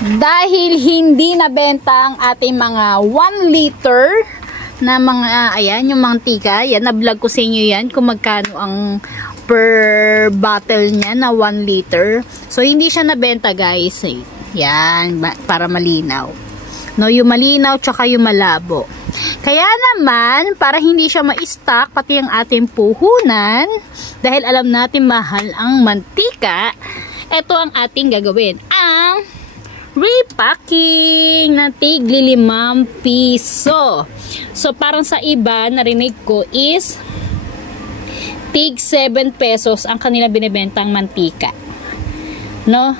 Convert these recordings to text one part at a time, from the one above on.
Dahil hindi nabenta ang ating mga 1 liter na mga, ayan, yung mantika. Yan, na-vlog ko sa inyo yan kung magkano ang per bottle niya na 1 liter. So, hindi siya nabenta, guys. Yan, para malinaw. No, yung malinaw, tsaka yung malabo. Kaya naman, para hindi siya ma-stock, pati ang ating puhunan, dahil alam natin mahal ang mantika, ito ang ating gagawin. Ang repacking na tigli 5 piso. So, parang sa iba, narinig ko is tig 7 pesos ang kanila binibentang mantika. No?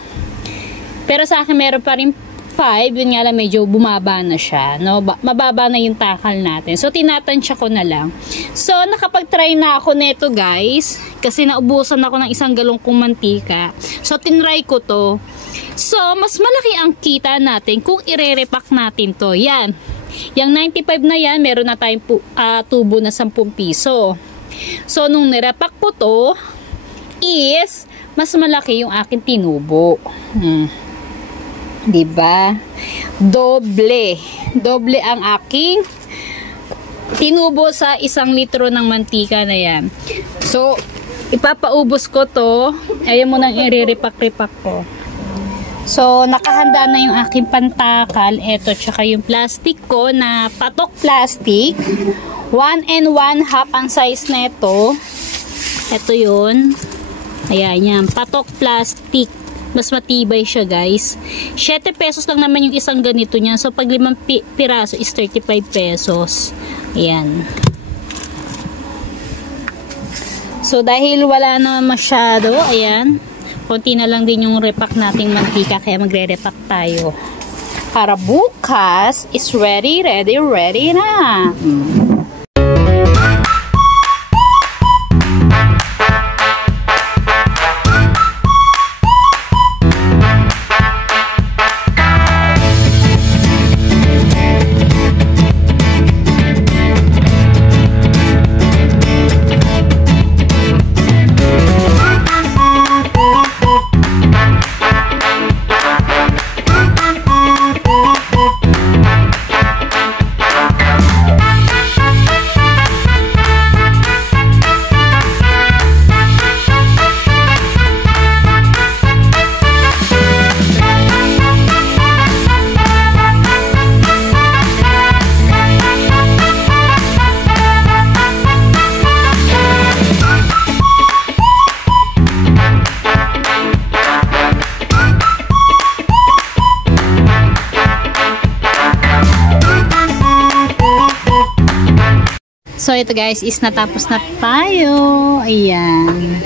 Pero sa akin, meron pa rin 5. Yun nga lang, medyo bumaba na siya. No? Mababa na yung takal natin. So, tinatansya ko na lang. So, nakapag-try na ako neto, guys. Kasi naubusan ako ng 1 galong kong mantika. So, tinry ko to. So, mas malaki ang kita natin kung ire-repack natin to. Yan. Yung 95 na yan, meron na tayong tubo na 10 piso. So, nung nirepack ko to, is, mas malaki yung aking tinubo. Diba? Doble. Doble ang aking tinubo sa 1 litro ng mantika na yan. So, ipapaubos ko to. Ayaw mo nang i-repack-repack ko. So, nakahanda na yung aking pantakal. Ito, tsaka yung plastic ko na patok plastic. 1 and 1/2 ang size na ito. Ito yun. Ayan, yan. Patok plastic. Mas matibay siya, guys. 7 pesos lang naman yung isang ganito niya. So, pag 5 piraso is 35 pesos. Ayan. So, dahil wala na masyado, ayan. Konti na lang din yung repack nating mantika, kaya magre-repack tayo. Para bukas is ready na. So, ito guys, is natapos na tayo. Ayan.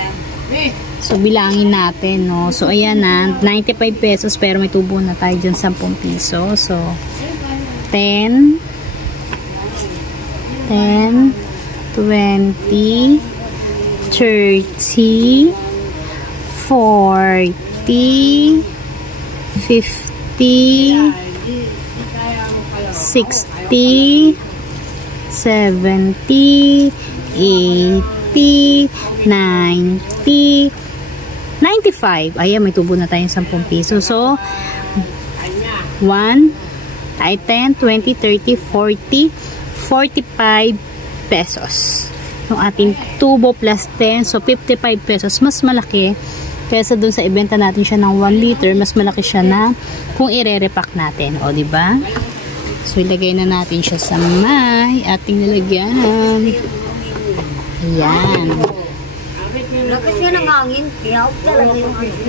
So, bilangin natin, no. So, ayan na. 95 pesos, pero may tubo na tayo dyan 10 piso. So, 10, 20, 30, 40, 50, 60, 70, 80, 90, 95. Ayan, may tubo na tayong 10 piso. So, 10, 20, 30, 40, 45 pesos. Yung ating tubo plus 10. So, 55 pesos. Mas malaki. Kaysa dun sa ibenta natin siya ng 1 liter, mas malaki siya na kung ire-repack natin. O, diba? So, ilagay na natin siya sa may ating nilagyan. Ayan. Lakas yan ang hangin. Kaya talaga yung hangin.